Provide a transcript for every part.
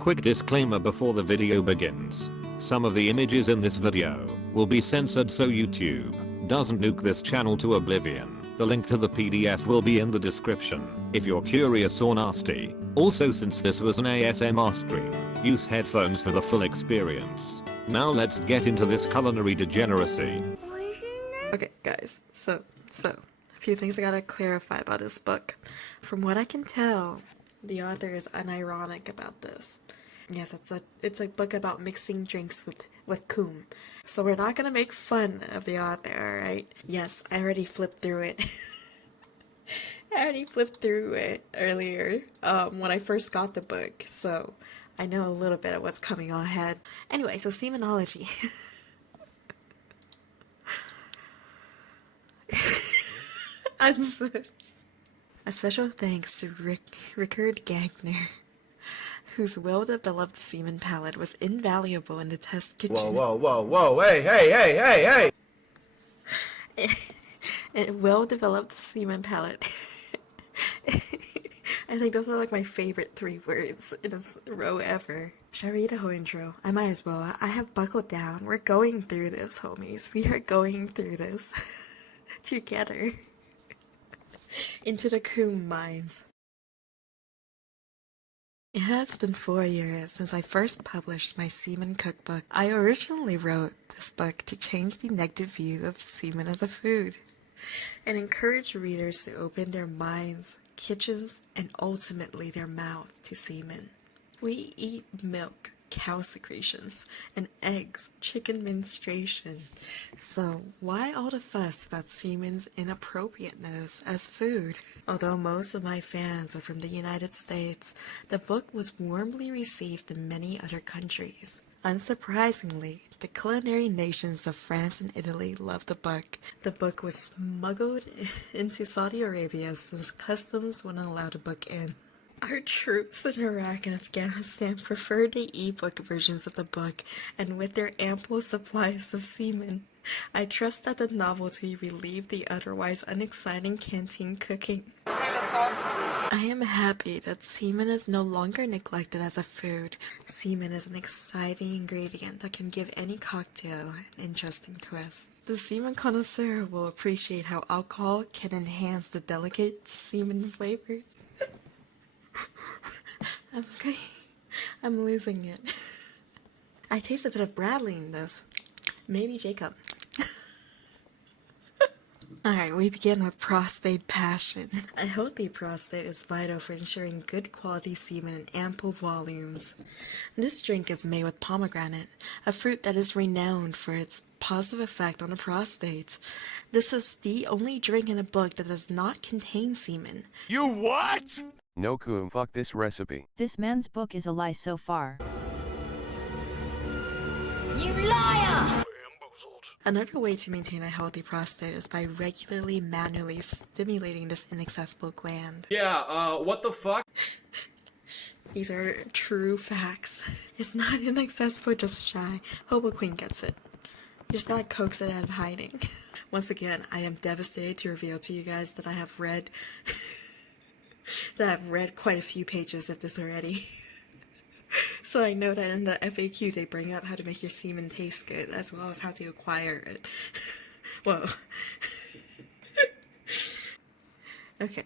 Quick disclaimer before the video begins. Some of the images in this video will be censored so YouTube doesn't nuke this channel to oblivion. The link to the PDF will be in the description if you're curious or nasty. Also, since this was an ASMR stream, use headphones for the full experience. Now let's get into this culinary degeneracy. Okay guys, so a few things I gotta clarify about this book. From what I can tell, the author is unironic about this. Yes, it's a book about mixing drinks with cum. So we're not gonna make fun of the author, alright? Yes, I already flipped through it. I already flipped through it earlier when I first got the book, so I know a little bit of what's coming ahead. Anyway, so semenology. A special thanks to Rickard Gagner, whose well-developed semen palate was invaluable in the test kitchen. Whoa, hey! A well-developed semen palate. I think those are like my favorite 3 words in this row ever. Should I read the whole intro? I might as well. I have buckled down. We're going through this, homies. We are going through this together. Into the cum mines. It has been 4 years since I first published my semen cookbook. I originally wrote this book to change the negative view of semen as a food and encourage readers to open their minds, kitchens, and ultimately their mouths to semen. We eat milk, cow secretions, and eggs, chicken menstruation. So why all the fuss about semen's inappropriateness as food? Although most of my fans are from the United States, the book was warmly received in many other countries. Unsurprisingly, the culinary nations of France and Italy loved the book. The book was smuggled into Saudi Arabia since customs wouldn't allow the book in. Our troops in Iraq and Afghanistan preferred the ebook versions of the book, and with their ample supplies of semen, I trust that the novelty relieved the otherwise unexciting canteen cooking. I am happy that semen is no longer neglected as a food. Semen is an exciting ingredient that can give any cocktail an interesting twist. The semen connoisseur will appreciate how alcohol can enhance the delicate semen flavors. I'm losing it. I taste a bit of Bradley in this. Maybe Jacob. Alright, we begin with prostate passion. A healthy prostate is vital for ensuring good quality semen in ample volumes. This drink is made with pomegranate, a fruit that is renowned for its positive effect on the prostate. This is the only drink in a book that does not contain semen. You what? No cum, fuck this recipe. This man's book is a lie so far. You liar! Another way to maintain a healthy prostate is by regularly manually stimulating this inaccessible gland. Yeah, what the fuck? These are true facts. It's not inaccessible, just shy. Hobo Queen gets it. You just gotta coax it out of hiding. Once again, I am devastated to reveal to you guys that I have read quite a few pages of this already. So I know that in the FAQ they bring up how to make your semen taste good, as well as how to acquire it. Whoa. Okay.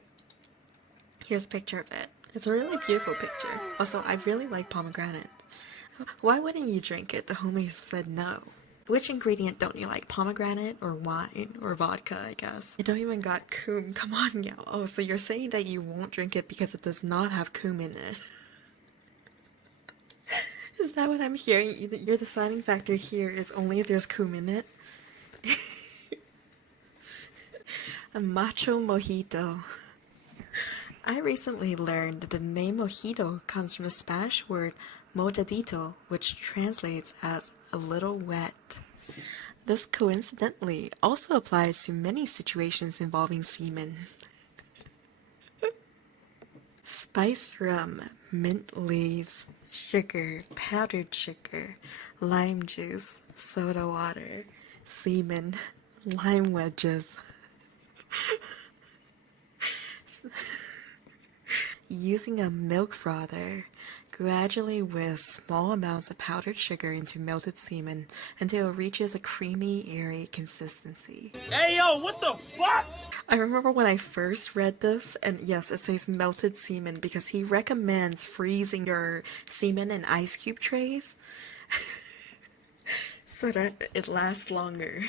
Here's a picture of it. It's a really beautiful picture. Also, I really like pomegranate. Why wouldn't you drink it? The homies said no. Which ingredient don't you like? Pomegranate or wine or vodka, I guess? It don't even got cum. Come on, y'all. Oh, so you're saying that you won't drink it because it does not have cum in it? Is that what I'm hearing? Your deciding factor here is only if there's cum in it? A macho mojito. I recently learned that the name mojito comes from the Spanish word mojadito, which translates as a little wet. This coincidentally also applies to many situations involving semen. Spiced rum, mint leaves, sugar, powdered sugar, lime juice, soda water, semen, lime wedges. Using a milk frother, Gradually whisk small amounts of powdered sugar into melted semen until it reaches a creamy, airy consistency. Hey yo, what the fuck? I remember when I first read this, and yes, it says melted semen because he recommends freezing your semen in ice cube trays so that it lasts longer.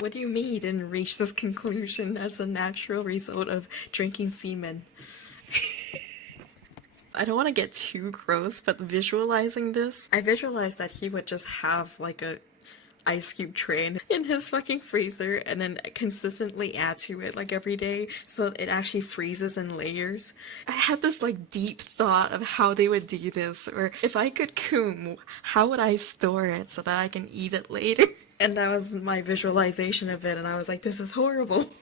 What do you mean you didn't reach this conclusion as a natural result of drinking semen? I don't want to get too gross, but visualizing this, I visualized that he would just have like a ice cube tray in his fucking freezer and then consistently add to it like every day so it actually freezes in layers. I had this like deep thought of how they would do this, or if I could coom, how would I store it so that I can eat it later? And that was my visualization of it, and I was like, this is horrible.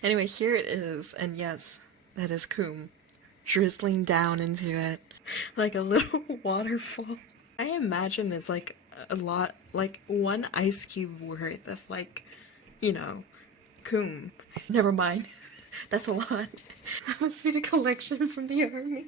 Anyway, here it is, and yes, that is coom drizzling down into it like a little waterfall. I imagine it's like a lot, like one ice cube worth of like, you know, coom. Never mind. That's a lot. That must be the collection from the army.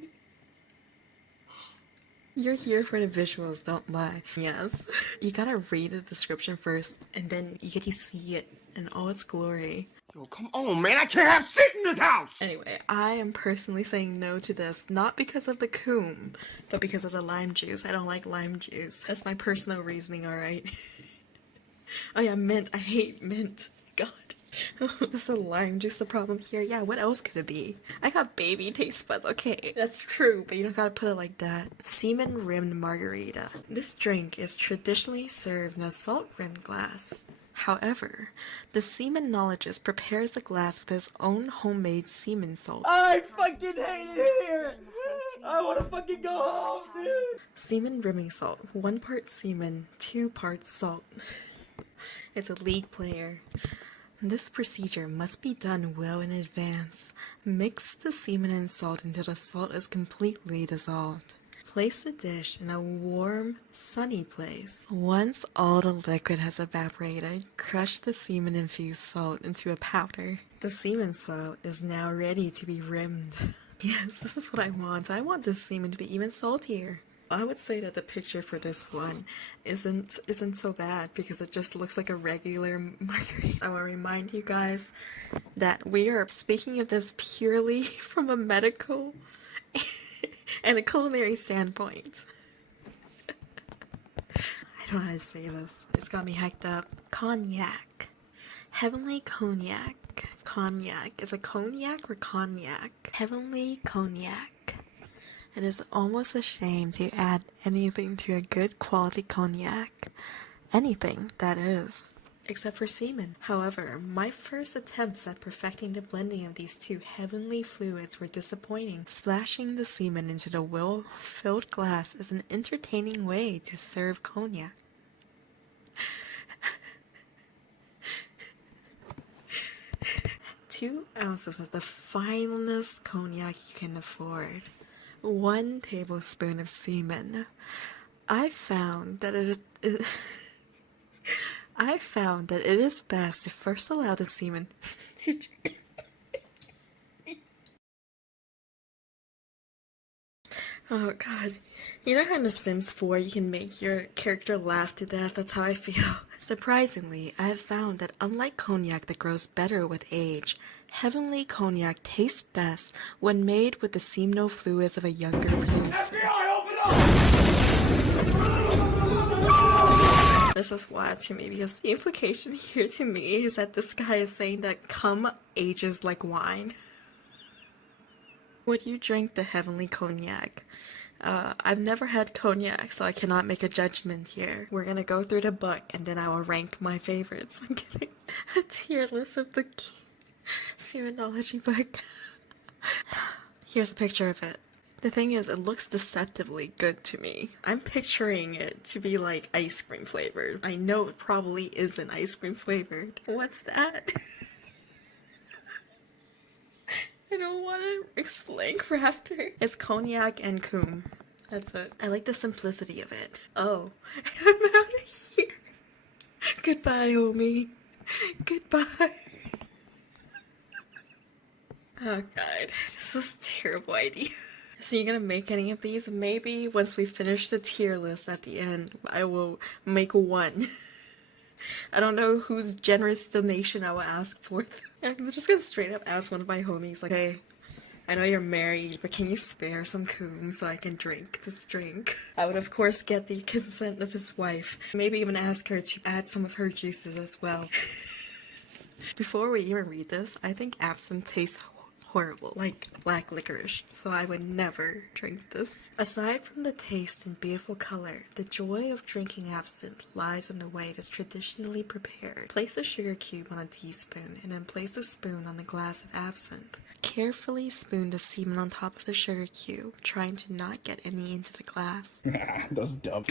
You're here for the visuals, don't lie. Yes. You gotta read the description first, and then you get to see it in all its glory. Yo, come on, man, I can't have shit in this house! Anyway, I am personally saying no to this, not because of the coom, but because of the lime juice. I don't like lime juice. That's my personal reasoning, alright? Oh yeah, mint. I hate mint. God. Is the lime juice the problem here? Yeah, what else could it be? I got baby taste buds. Okay, that's true, but you don't gotta put it like that. Semen rimmed margarita. This drink is traditionally served in a salt rimmed glass. However, the semenologist prepares the glass with his own homemade semen salt. I fucking hate it here! I wanna fucking go home, dude! Semen rimming salt. 1 part semen, 2 parts salt. It's a league player. This procedure must be done well in advance. Mix the semen and salt until the salt is completely dissolved. Place the dish in a warm, sunny place. Once all the liquid has evaporated, crush the semen-infused salt into a powder. The semen salt is now ready to be rimmed. Yes, this is what I want. I want this semen to be even saltier. I would say that the picture for this one isn't so bad because it just looks like a regular margarita. I will remind you guys that we are speaking of this purely from a medical and a culinary standpoint. I don't know how to say this. It's got me hyped up. Cognac. Heavenly Cognac. Cognac. Is it cognac or cognac? Heavenly Cognac. It is almost a shame to add anything to a good quality cognac. Anything, that is. Except for semen. However, my first attempts at perfecting the blending of these two heavenly fluids were disappointing. Splashing the semen into the well-filled glass is an entertaining way to serve cognac. 2 ounces of the finest cognac you can afford. 1 tablespoon of semen. I found that it is best to first allow the semen to Oh god. You know how in The Sims 4 you can make your character laugh to death? That's how I feel. Surprisingly, I have found that unlike cognac that grows better with age, heavenly cognac tastes best when made with the seminal fluids of a younger producer. This is wild to me because the implication here to me is that this guy is saying that cum ages like wine. Would you drink the heavenly cognac? I've never had cognac, so I cannot make a judgment here. We're gonna go through the book, and then I will rank my favorites. I'm kidding. A tier list of the semenology book. Here's a picture of it. The thing is, it looks deceptively good to me. I'm picturing it to be like ice cream flavored. I know it probably isn't ice cream flavored. What's that? I don't want to explain crafter. It's cognac and cum. That's it. I like the simplicity of it. Oh, I'm out of here. Goodbye, homie. Goodbye. Oh god, this is a terrible idea. So you're gonna make any of these? Maybe once we finish the tier list at the end, I will make one. I don't know whose generous donation I will ask for. I'm just gonna straight up ask one of my homies, like, hey, I know you're married, but can you spare some coom so I can drink this drink? I would of course get the consent of his wife. Maybe even ask her to add some of her juices as well. Before we even read this, I think absinthe tastes horrible, like black licorice, so I would never drink this. Aside from the taste and beautiful color, the joy of drinking absinthe lies in the way it is traditionally prepared. Place a sugar cube on a teaspoon and then place a spoon on a glass of absinthe. Carefully spoon the semen on top of the sugar cube, trying to not get any into the glass. That's dumb.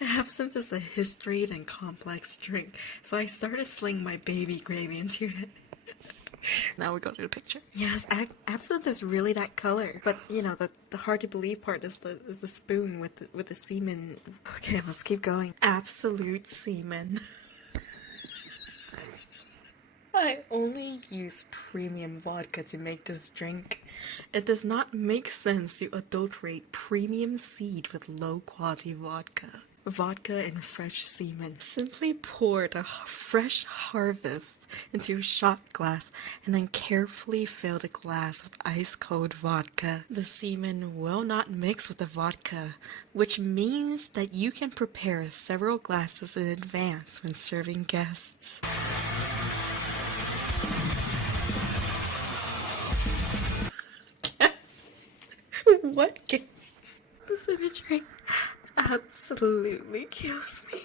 Absinthe is a historied and complex drink, so I started slinging my baby gravy into it. Now we go to the picture. Yes, absinthe is really that color, but you know the hard to believe part is the spoon with the semen. Okay, let's keep going. Absolute semen. I only use premium vodka to make this drink. It does not make sense to adulterate premium seed with low quality vodka. Vodka and fresh semen. Simply pour the fresh harvest into a shot glass and then carefully fill the glass with ice cold vodka. The semen will not mix with the vodka, which means that you can prepare several glasses in advance when serving guests. Guests? What guests? This imagery absolutely kills me.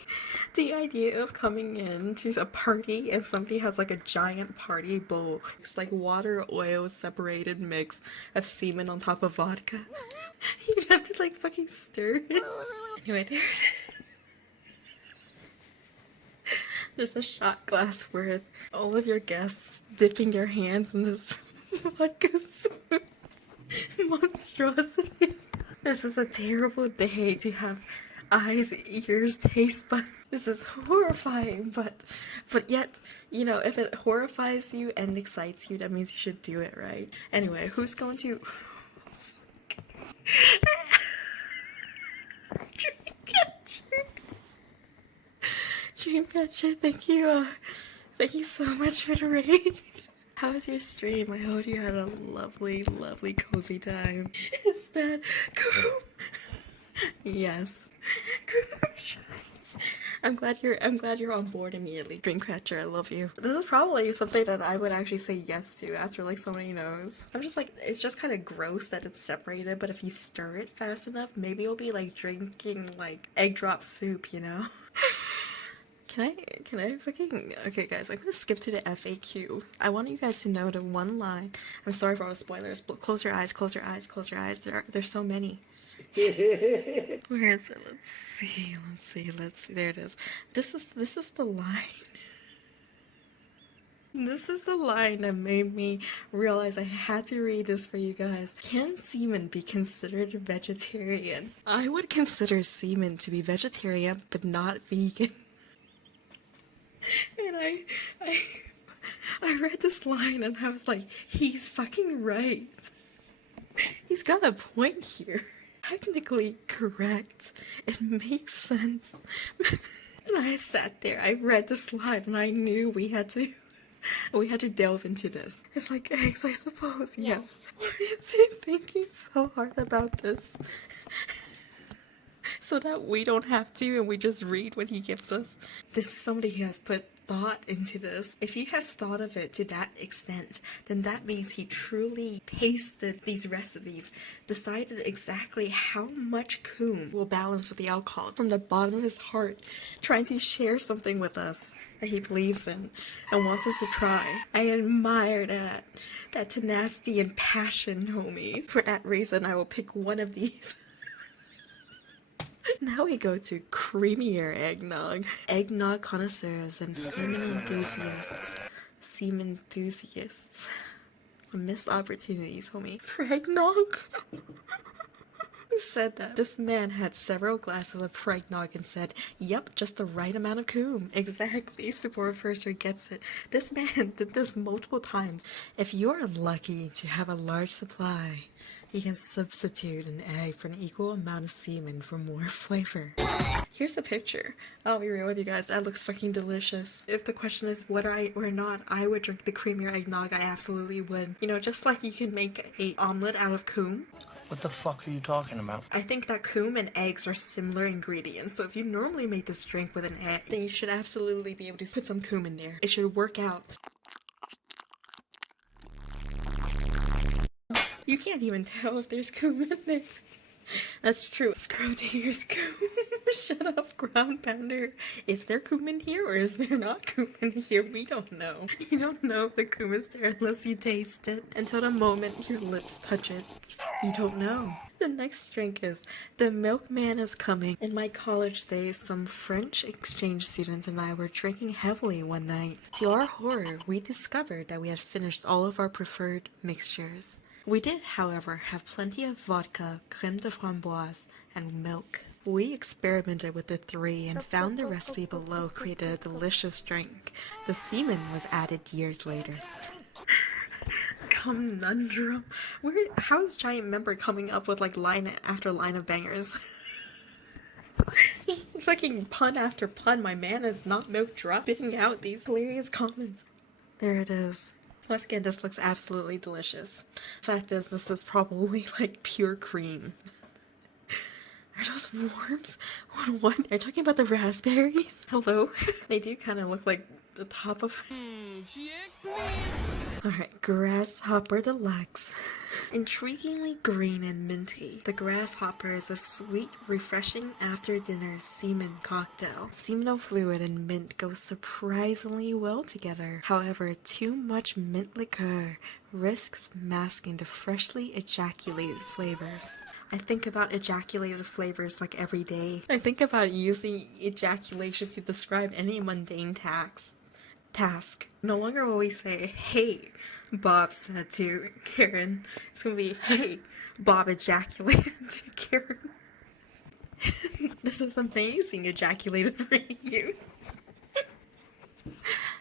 The idea of coming into a party and somebody has like a giant party bowl. It's like water, oil, separated mix of semen on top of vodka. You'd have to like fucking stir it. Anyway, there's a shot glass worth. All of your guests dipping their hands in this vodka monstrosity. This is a terrible day to have eyes, ears, taste buds. This is horrifying, but yet, you know, if it horrifies you and excites you, that means you should do it, right? Anyway, who's going to... Dreamcatcher, thank you so much for the raid. How was your stream? I hope you had a lovely, lovely, cozy time. Is that cool? Yes. I'm glad you're on board immediately. Dreamcatcher, I love you. This is probably something that I would actually say yes to after like so many no's. I'm just like, it's just kind of gross that it's separated, but if you stir it fast enough, maybe it'll be like drinking like egg drop soup, you know? Can I fucking... Okay guys, I'm gonna skip to the FAQ. I want you guys to know the one line. I'm sorry for all the spoilers, but close your eyes, close your eyes, close your eyes. There's so many. Where is it? Let's see. There it is. This is the line. This is the line that made me realize I had to read this for you guys. Can semen be considered vegetarian? I would consider semen to be vegetarian, but not vegan. And I read this line and I was like, he's fucking right. He's got a point here. Technically correct. It makes sense. And I sat there, I read this line and I knew we had to delve into this. It's like eggs, I suppose, yes. Why is he thinking so hard about this? So that we don't have to and we just read what he gives us. This is somebody who has put thought into this. If he has thought of it to that extent, then that means he truly tasted these recipes, decided exactly how much coom will balance with the alcohol from the bottom of his heart, trying to share something with us that he believes in and wants us to try. I admire that tenacity and passion, homie. For that reason, I will pick one of these. Now we go to creamier eggnog. Eggnog connoisseurs and semen enthusiasts. Semen enthusiasts. Missed opportunities, homie. For eggnog? said that this man had several glasses of Pregnog and said, "Yep, just the right amount of coom." Exactly, Support Firster gets it. This man did this multiple times. If you're lucky to have a large supply, you can substitute an egg for an equal amount of semen for more flavor. Here's a picture. I'll be real with you guys, that looks fucking delicious. If the question is would I or not, I would drink the creamier eggnog, I absolutely would. You know, just like you can make a omelet out of coom. What the fuck are you talking about? I think that coom and eggs are similar ingredients, so if you normally make this drink with an egg, then you should absolutely be able to put some coom in there. It should work out. You can't even tell if there's coom in there. That's true. Scroll digger's coom. Shut up, ground pounder. Is there coom in here or is there not coom in here? We don't know. You don't know if the coom is there unless you taste it. Until the moment your lips touch it, you don't know. The next drink is The Milkman is Coming. In my college days, some French exchange students and I were drinking heavily one night. To our horror, we discovered that we had finished all of our preferred mixtures. We did, however, have plenty of vodka, crème de framboise, and milk. We experimented with the three and found the recipe below created a delicious drink. The semen was added years later. Conundrum. How is Giant Member coming up with like line after line of bangers? Just fucking pun after pun. My man is not milk dropping out these hilarious comments. There it is. Once again, this looks absolutely delicious. Fact is, this is probably like pure cream. Are those worms? What? Are you talking about the raspberries? Hello? They do kind of look like the top of... Alright, Grasshopper Deluxe. Intriguingly green and minty, the Grasshopper is a sweet, refreshing after-dinner semen cocktail. Seminal fluid and mint go surprisingly well together. However, too much mint liqueur risks masking the freshly ejaculated flavors. I think about ejaculated flavors like every day. I think about using ejaculation to describe any mundane task. No longer will we say, "Hey," Bob said to Karen. It's gonna be, "Hey, Bob ejaculated to Karen." This is amazing, ejaculated Reiyu.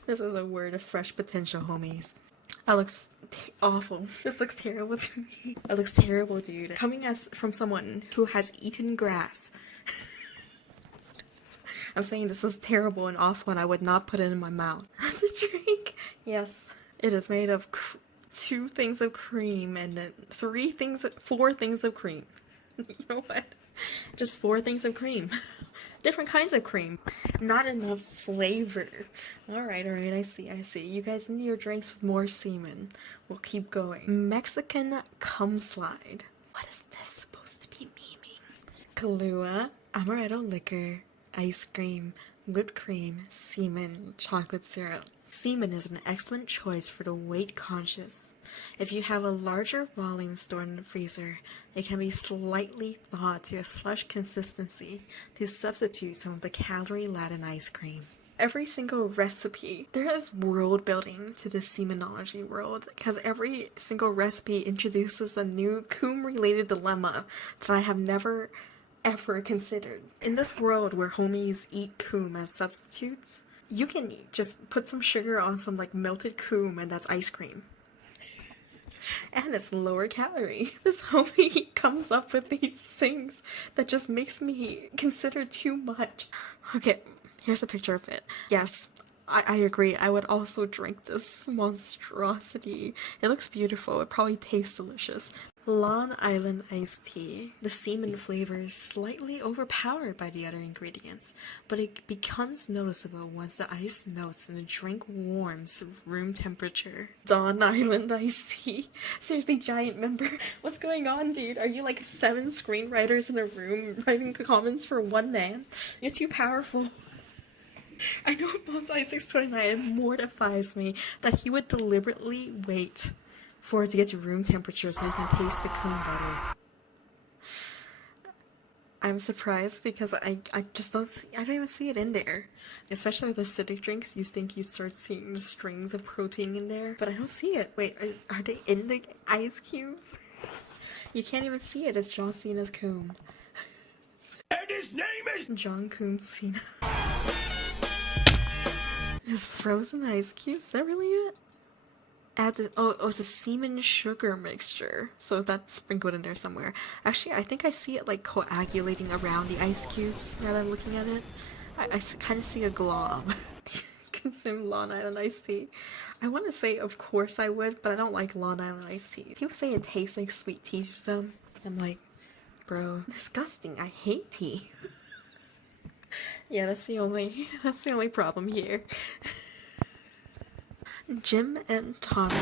This is a word of fresh potential, homies. That looks awful. This looks terrible to me. It looks terrible, dude. Coming as from someone who has eaten grass. I'm saying this is terrible and awful and I would not put it in my mouth. That's a drink. Yes. It is made of 2 things of cream and then 4 things of cream. You know what? Just 4 things of cream. Different kinds of cream. Not enough flavor. Alright, I see. You guys need your drinks with more semen. We'll keep going. Mexican cum slide. What is this supposed to be memeing? Kahlua, amaretto liquor, ice cream, whipped cream, semen, chocolate syrup. Semen is an excellent choice for the weight-conscious. If you have a larger volume stored in the freezer, it can be slightly thawed to a slush consistency to substitute some of the calorie-laden ice cream. Every single recipe, there is world building to the semenology world, because every single recipe introduces a new coom-related dilemma that I have never ever considered. In this world where homies eat coom as substitutes, you can just put some sugar on some like melted coom and that's ice cream. And it's lower calorie. This homie comes up with these things that just makes me consider too much. Okay, here's a picture of it. Yes, I agree. I would also drink this monstrosity. It looks beautiful. It probably tastes delicious. Long Island iced tea. The semen flavor is slightly overpowered by the other ingredients, but it becomes noticeable once the ice melts and the drink warms to room temperature. Dawn Island iced tea. Seriously, Giant Member, what's going on, dude? Are you like 7 screenwriters in a room writing comments for one man? You're too powerful. I know Bonsai629, it mortifies me that he would deliberately wait for it to get to room temperature so you can taste the coom better. I'm surprised because I just don't even see it in there. Especially with acidic drinks, you think you start seeing the strings of protein in there, but I don't see it. Wait, are they in the ice cubes? You can't even see it. It's John Cena's coom. And his name is John Coom Cena. Is frozen ice cubes? Is that really it? Add the it's a semen sugar mixture. So that's sprinkled in there somewhere. Actually, I think I see it like coagulating around the ice cubes now that I'm looking at it. I kind of see a glob. Consume Long Island iced tea. I want to say of course I would, but I don't like Long Island iced tea. People say it tastes like sweet tea to them. I'm like, bro, disgusting. I hate tea. Yeah, that's the only problem here. Gin and tonic.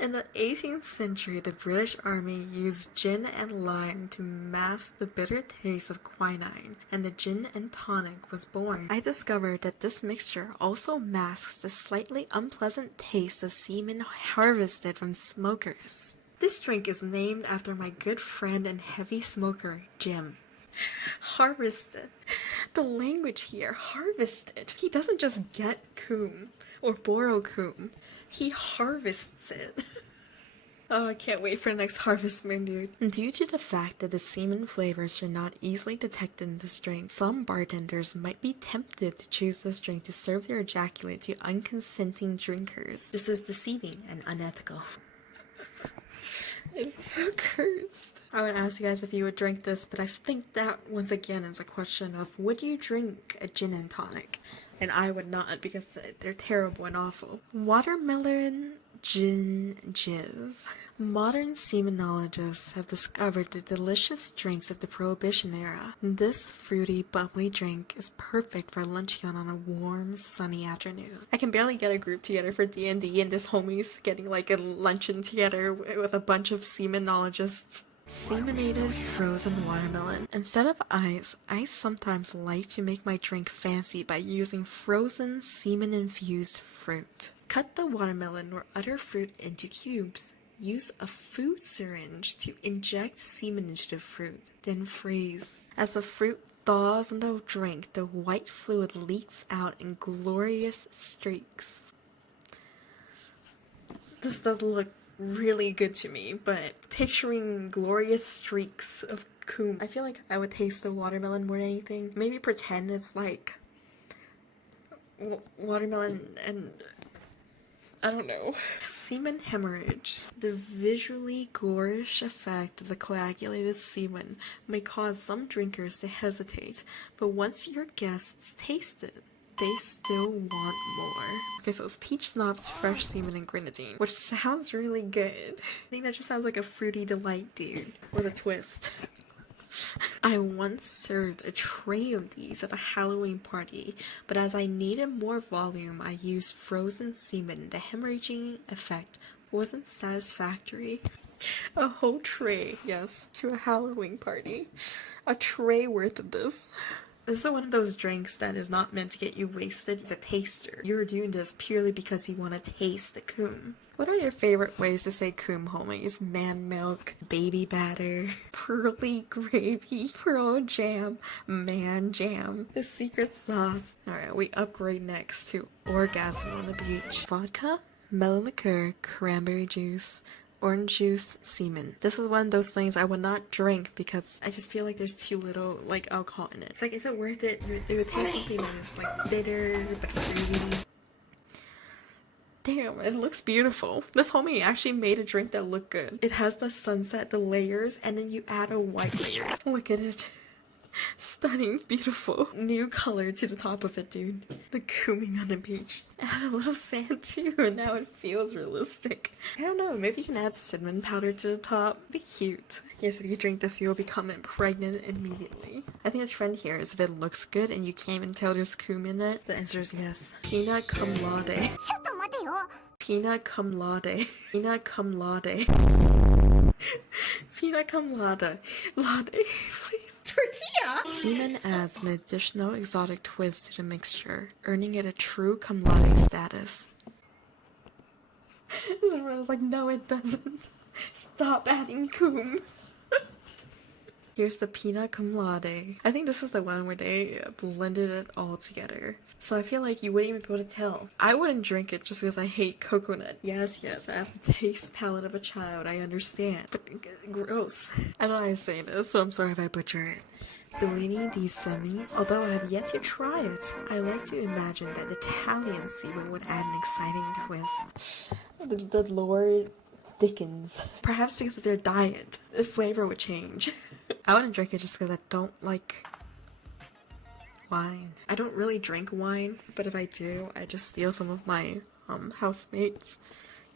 In the 18th century, the British Army used gin and lime to mask the bitter taste of quinine, and the gin and tonic was born. I discovered that this mixture also masks the slightly unpleasant taste of semen harvested from smokers. This drink is named after my good friend and heavy smoker, Jim. Harvested. The language here, harvested. He doesn't just get coom or borrow coom. He harvests it. Oh, I can't wait for the next Harvest Moon, dude. Due to the fact that the semen flavors are not easily detected in this drink, some bartenders might be tempted to choose this drink to serve their ejaculate to unconsenting drinkers. This is deceiving and unethical. It's so cursed. I would ask you guys if you would drink this, but I think that once again is a question of would you drink a gin and tonic? And I would not, because they're terrible and awful. Watermelon gin jizz. Modern semenologists have discovered the delicious drinks of the Prohibition era. This fruity, bubbly drink is perfect for luncheon on a warm, sunny afternoon. I can barely get a group together for D&D, and this homie's getting like a luncheon together with a bunch of semenologists. Semenated frozen watermelon. Instead of ice, I sometimes like to make my drink fancy by using frozen semen-infused fruit. Cut the watermelon or other fruit into cubes. Use a food syringe to inject semen into the fruit, then freeze. As the fruit thaws in the drink, the white fluid leaks out in glorious streaks. This does look really good to me, but picturing glorious streaks of coom, I feel like I would taste the watermelon more than anything. Maybe pretend it's like watermelon and I don't know. Semen hemorrhage. The visually gorish effect of the coagulated semen may cause some drinkers to hesitate, but once your guests taste it, they still want more. Okay, so it's peach schnapps, fresh semen, and grenadine, which sounds really good. I think that just sounds like a fruity delight, dude. With a twist. I once served a tray of these at a Halloween party, but as I needed more volume, I used frozen semen. The hemorrhaging effect wasn't satisfactory. A whole tray, yes, to a Halloween party. A tray worth of this. This is one of those drinks that is not meant to get you wasted. It's a taster. You're doing this purely because you want to taste the coom. What are your favorite ways to say coom, homies? Man milk, baby batter, pearly gravy, pearl jam, man jam, the secret sauce. Alright, we upgrade next to orgasm on the beach. Vodka, melon liqueur, cranberry juice, orange juice, semen. This is one of those things I would not drink because I just feel like there's too little like alcohol in it. It's like, is it worth it? It would taste something that is like bitter but fruity. Damn, it looks beautiful. This homie actually made a drink that looked good. It has the sunset, the layers, and then you add a white layer. Look at it. Stunning, beautiful. New color to the top of it, dude. The cooming on the beach. Add a little sand too, and now it feels realistic. I don't know, maybe you can add cinnamon powder to the top. Be cute. Yes, if you drink this, you'll become pregnant immediately. I think the trend here is if it looks good and you can't even tell there's coom in it, the answer is yes. Pina cum laude. Pina cum laude. Pina cum laude. Pina cum laude. Laude, please. Tortilla! Semen adds an additional exotic twist to the mixture, earning it a true cum laude status. I was like, no it doesn't. Stop adding coom. Here's the pina colada. I think this is the one where they blended it all together. So I feel like you wouldn't even be able to tell. I wouldn't drink it just because I hate coconut. Yes, I have the taste palate of a child, I understand. But gross. I don't know how to say this, so I'm sorry if I butcher it. Bellini di Semi. Although I have yet to try it, I like to imagine that Italian semen would add an exciting twist. The Lord Dickens. Perhaps because of their diet, the flavor would change. I wouldn't drink it just because I don't like wine. I don't really drink wine, but if I do, I just steal some of my housemates,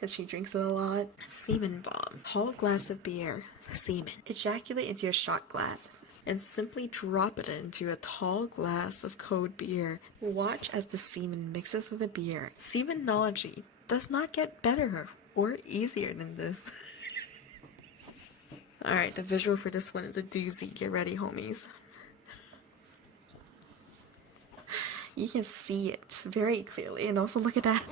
and she drinks it a lot. Semen bomb. Tall glass of beer. Semen. Ejaculate into a shot glass and simply drop it into a tall glass of cold beer. Watch as the semen mixes with the beer. Semenology does not get better or easier than this. Alright, the visual for this one is a doozy. Get ready, homies. You can see it very clearly, and also look at that.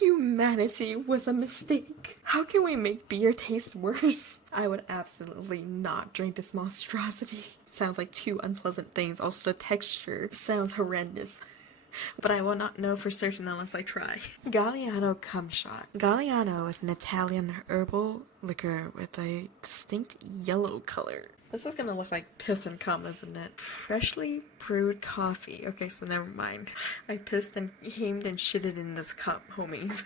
Humanity was a mistake. How can we make beer taste worse? I would absolutely not drink this monstrosity. Sounds like two unpleasant things. Also, the texture sounds horrendous. But I will not know for certain unless I try. Galliano cum shot. Galliano is an Italian herbal liquor with a distinct yellow color. This is gonna look like piss and cum, isn't it? Freshly brewed coffee. Okay, so never mind. I pissed and hemmed and shitted in this cup, homies.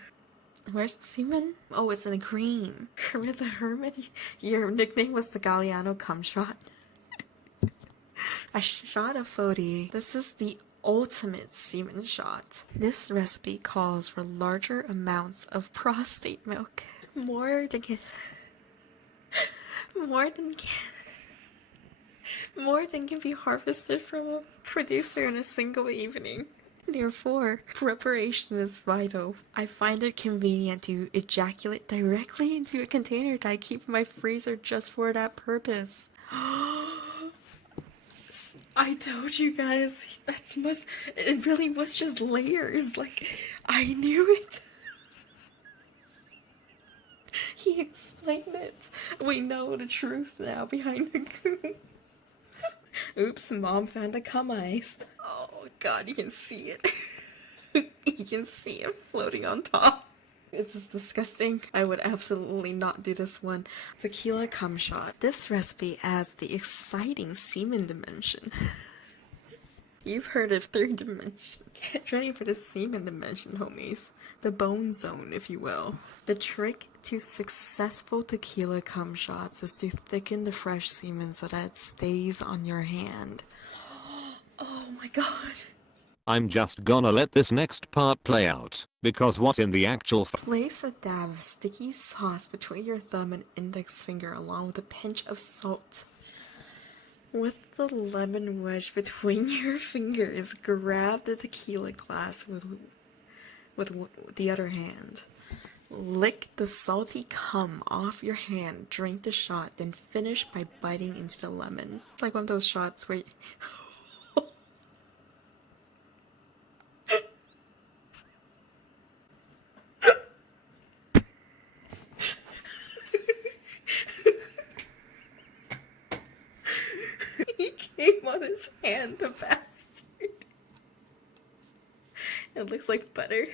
Where's the semen? Oh, it's in a cream. Kermit the Hermit? Your nickname was the Galliano cum shot? A shot of 40. This is the ultimate semen shot. This recipe calls for larger amounts of prostate milk. More than can be harvested from a producer in a single evening. Therefore, preparation is vital. I find it convenient to ejaculate directly into a container that I keep in my freezer just for that purpose. I told you guys, it really was just layers. Like, I knew it. He explained it. We know the truth now behind the goon. Oops, mom found the cum ice. Oh god, you can see it. You can see it floating on top. This is disgusting. I would absolutely not do this one. Tequila cum shot. This recipe adds the exciting semen dimension. You've heard of third dimension. Get ready for the semen dimension, homies. The bone zone, if you will. The trick to successful tequila cum shots is to thicken the fresh semen so that it stays on your hand. Oh my god. I'm just gonna let this next part play out, because what in the actual Place a dab of sticky sauce between your thumb and index finger along with a pinch of salt. With the lemon wedge between your fingers, grab the tequila glass with the other hand. Lick the salty cum off your hand, drink the shot, then finish by biting into the lemon. It's like one of those shots where he came on his hand, the bastard. It looks like butter.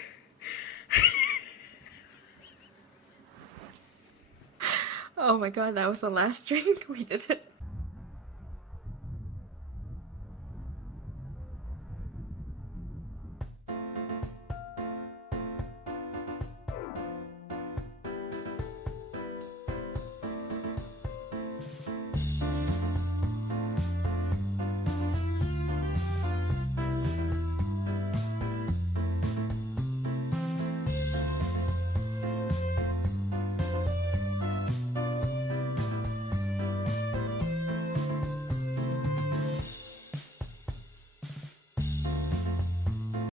Oh my god, that was the last drink. We did it.